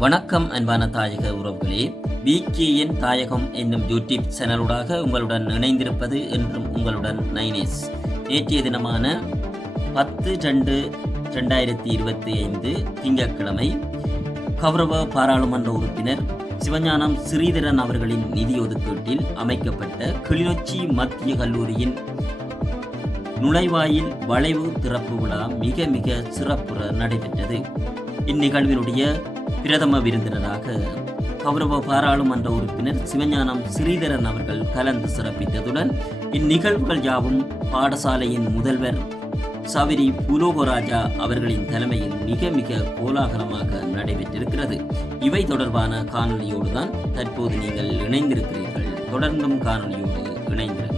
வணக்கம் அன்பான தாயக உறவுகளே, விகேஎன் தாயகம் என்னும் யூடியூப் சேனலுடாக உங்களுடன் இணைந்திருப்பது என்றும் உங்களுடன் நைனேஸ். நேற்றைய தினமான 10/2/2025 திங்கட்கிழமை கௌரவ பாராளுமன்ற உறுப்பினர் சிவஞானம் ஸ்ரீதரன் அவர்களின் நிதி ஒதுக்கீட்டில் அமைக்கப்பட்ட கிளிநொச்சி மத்திய கல்லூரியின் நுழைவாயில் வளைவு திறப்பு விழா மிக சிறப்புற நடைபெற்றது. இந்நிகழ்வினுடைய பிரதம விருந்தினராக கௌரவ பாராளுமன்ற உறுப்பினர் சிவஞானம் ஸ்ரீதரன் அவர்கள் கலந்து சிறப்பித்ததுடன் இந்நிகழ்வுகள் யாவும் பாடசாலையின் முதல்வர் சவிரி புலோகராஜா அவர்களின் தலைமையில் மிக கோலாகலமாக நடைபெற்றிருக்கிறது. இவை தொடர்பான காணொலியோடு தான் தற்போது நீங்கள் இணைந்திருக்கிறீர்கள். தொடர்ந்தும் காணொலியோடு இணைந்திருங்கள்.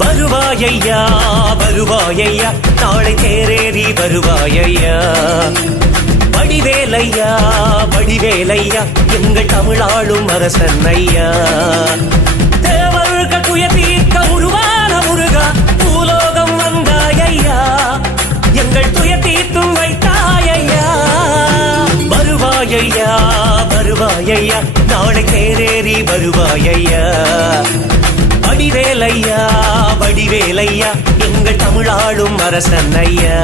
வருவாயையா வருவாயையா, நாளை தேரேறி வருவாயையா. வடிவேலையா வடிவேலையா, எங்கள் தமிழாளும் அரசன் ஐயா. தேவர்கள் துயர் தீர்க்க உருவான முருகா, பூலோகம் வந்தாயையா, எங்கள் துயர் தீர்த்தும் வைத்தாயையா. வருவாயையா வருவாயையா, நாளை தேரேறி வருவாயையா. வடிவேலையா வடிவேலையா, எங்கள் தமிழாளும் அரசன் ஐயா.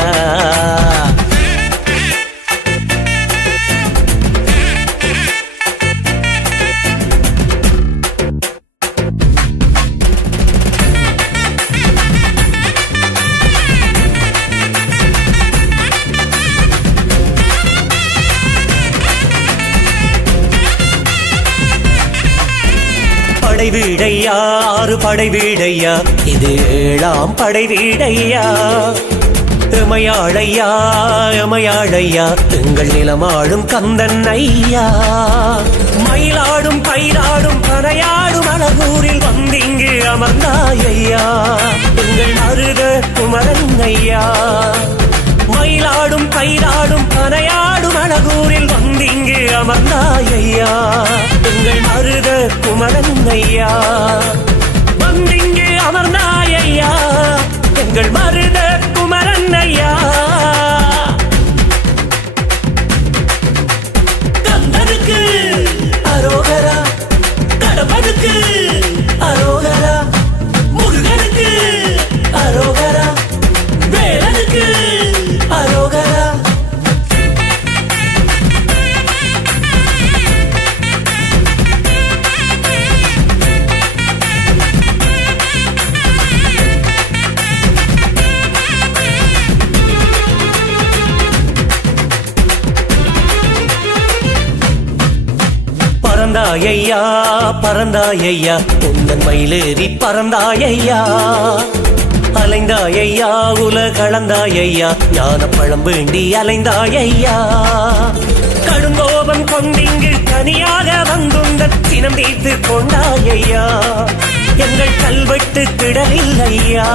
படை வீடையா, 6 படை வீடையா, இது 7ஆம் படை வீடையா. எமையாளையா எமையாளையா, எங்கள் நிலமாடும் கந்தன் ஐயா. மயிலாடும் பயிராடும் பனையாடும் அழகூரில் வந்திங்கு அமர்ந்தாயையா, எங்கள் மருத குமரன் ஐயா. மயிலாடும் பயிராடும் பனையாடும் அழகூரில் வந்திங்கு அமர்ந்தாயையா, எங்கள் மருத குமரன் ஐயா. வந்திங்கு அமர்ந்தாயையா, எங்கள் மருத குமரன் ஐயா. கந்தனுக்கு அரோகரா, கடம்பனுக்கு அரோகரா, முருகனுக்கு அரோகரா, வேலனுக்கு அரோகரா. பறந்தாயையா பறந்தாயையா, உந்தன் மயிலேறி பறந்தாயையா. அலைந்தாயையா உலகளந்தாயையா, ஞான பழம் வேண்டி அலைந்தாயையா. கடுங்கோபம் கொண்டிங்கு தனியாக வந்துந்தன் சினம் தீர்த்து கொண்டாயையா, எங்கள் கல்வெட்டு திடலில் ஐயா.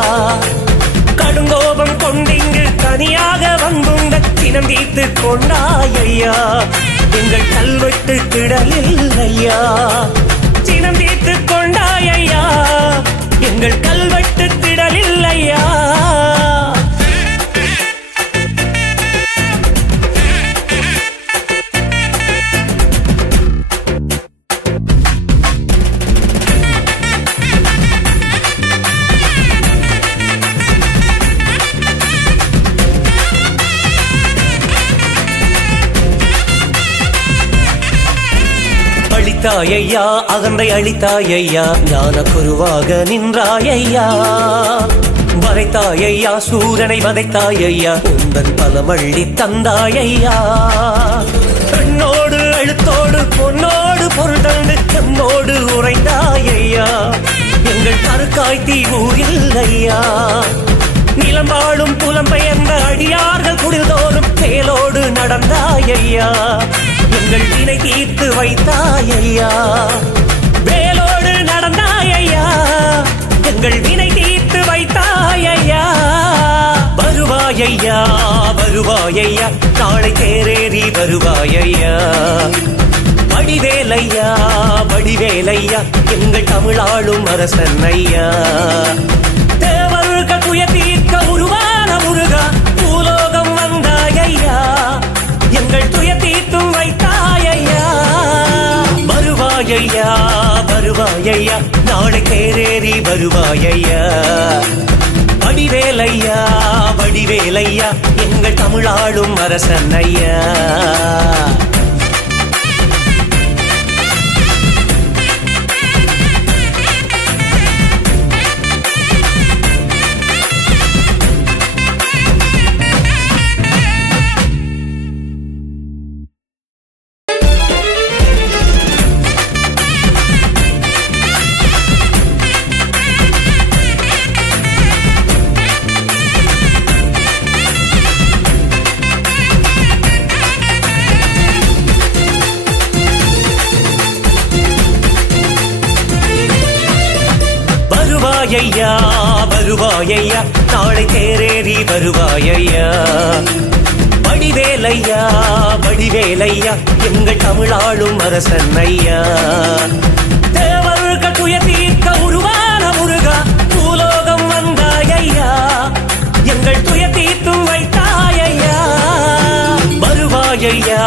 கடுங்கோபம் கொண்டிங்கு தனியாக வந்துந்தன் சினம் தீர்த்து கொண்டாயையா, எங்கள் கல்வெட்டு திடலில் ஐயா. சினம் தீர்த்து கொண்டாயையா, எங்கள் கல்வெட்டு திடலில் ஐயா. அழித்தாயையா அகந்தை அழித்தாயையா, ஞான குருவாக நின்றாயையா. வதைத்தாயையா சூரனை வதைத்தாயையா, உந்தன் பலமள்ளி தந்தாயையா. பெண்ணோடு எழுத்தோடு பொன்னோடு பொருள் தந்து எம்மோடு உறைந்தாயையா, எங்கள் கருக்காய்த்தி ஊரில் ஐயா. நிலம்பாடும் புலம்பெயர்ந்த அடியார்கள் குடில்தோறும் மேலோடு நடந்தாயையா, எங்கள் வினை தீர்த்து வைத்தாயையா. வேலோடு நடந்த வருவாயையா நாளை தேரேறி வருவாயையா வடிவேலையா வடிவேலையா எங்கள் தமிழாளும் அரசன் ஐயா தேவர்கள் துய தீர்க்க உருவான முருகா பூலோகம் வந்தாயையா எங்கள் துய தீர்த்தும் வைத்தாயையா வருவாயையா வருவாயையா நாளை தேரேறி வருவாயையா வடிவேலையா வடிவேலையா எங்கள் தமிழாளும் அரசன் ஐயா வருவாயையா வருவாயையா நாளை தேரேறி வருவாயையா வடிவேலையா வடிவேலையா எங்கள் தமிழாளும் அரசன் ஐயா தேவர்கள் துய தீர்க்க உருவான முருகா பூலோகம் வந்தாயையா எங்கள் துய தீர்த்தும் வைத்தாயையா வருவாயையா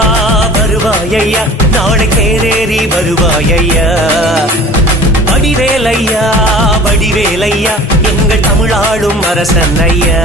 வருவாயையா நாளை தேரேறி வருவாயையா வடிவேலையா வடிவேலையா எங்கள் தமிழாளும் அரசன் ஐயா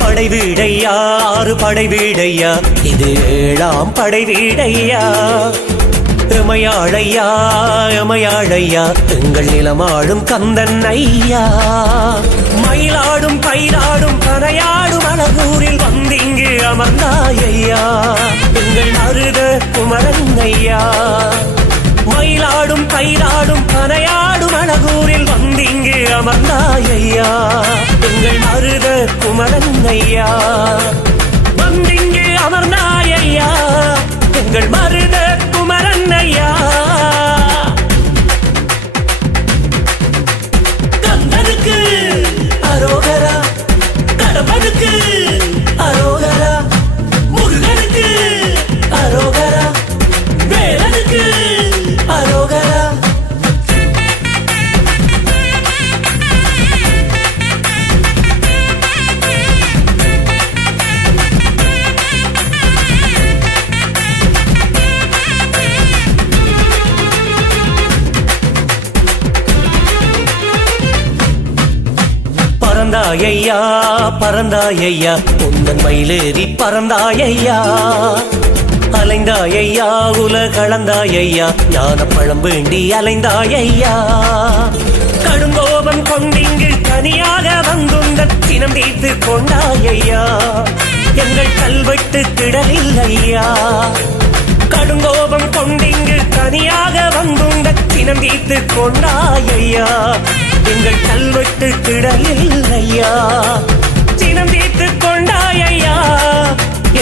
படை வீடையா ஆறு படை வீடையா இது 7ஆம் படை வீடையா எமையாழையா எமையாழையா எங்கள் நிலமாடும் கந்தன் ஐயா மயிலாடும் பயிலாடும் பனையாடும் அழகூரில் வந்திங்கு அமர்ந்தாயையா எங்கள் மருத குமரன் ஐயா மயிலாடும் பயிலாடும் பனையாடும் அழகூரில் வந்திங்கு அமர்ந்தாயையா எங்கள் மருத குமரன் ஐயா வந்திங்கு அமர்ந்தாயையா எங்கள் மருத குமரன் ஐயா கந்தனுக்கு அரோகரா கடம்பனுக்கு அரோகரா முருகனுக்கு அரோகரா வேலனுக்கு அரோகரா பறந்தாயையா பறந்தாயையா உந்தன் மயிலேறி பறந்தாயையா அலைந்தாயையா உலகளந்தாயையா ஞான பழம் வேண்டி அலைந்தாயையா கடுங்கோபம் கொண்டிங்கு தனியாக வந்துந்த தினம் தீர்த்து கொண்டாயையா எங்கள் கல்வெட்டு திடலில் ஐயா கடுங்கோபம் கொண்டிங்கு தனியாக வந்துந்த தினம் தீர்த்து கொண்டாயையா எங்கள் கல்வெட்டு திடலில் ஐயா தினம் தீர்த்து கொண்டாயையா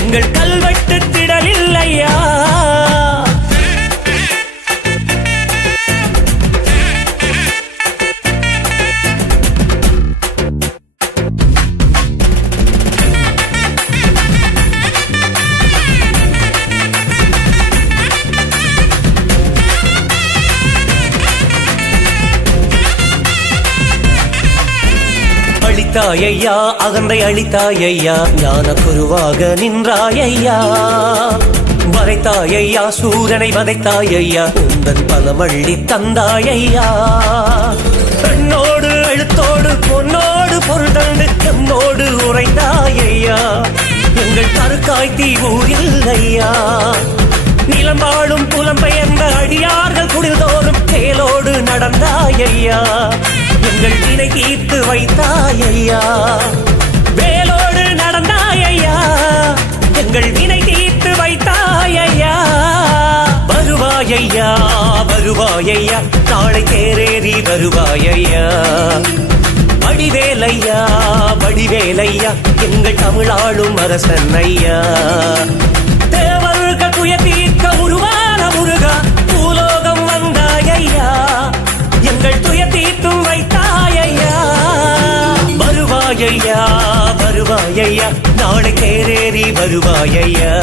எங்கள் கல்வெட்டு திடலில் ஐயா அழித்தாயையா அகந்தை அழித்தாயையா ஞான குருவாக நின்றாயையா வரைத்தாயையா சூரனை வதைத்தாயையா உந்தன் பலமள்ளி தந்தாயையா பெண்ணோடு எழுத்தோடு பொன்னோடு பொருள் தந்து எம்மோடு உறைந்தாயையா எங்கள் கருக்காய்த்தி ஊரில் ஐயா நிலம்பாடும் புலம்பெயர்ந்த அடியார்கள் குடில்தோறும் தேலோடு நடந்தாயையா எங்கள் வினை தீர்த்து வைத்தாயையா வேலோடு நடந்தாயையா எங்கள் வினை தீர்த்து வைத்தாயையா வருவாயையா வருவாயையா நாளை தேரேறி வருவாயையா வடிவேலையா வடிவேலையா எங்கள் தமிழாளும் அரசன் ஐயா தேவர்கள் துய தீர்க்க உருவான முருகா பூலோகம் வந்தாயையா எங்கள் துய தீர்த்தும் வைத்தாயையா வருவாயையா வருவாயையா நாளை தேரேறி வருவாயையா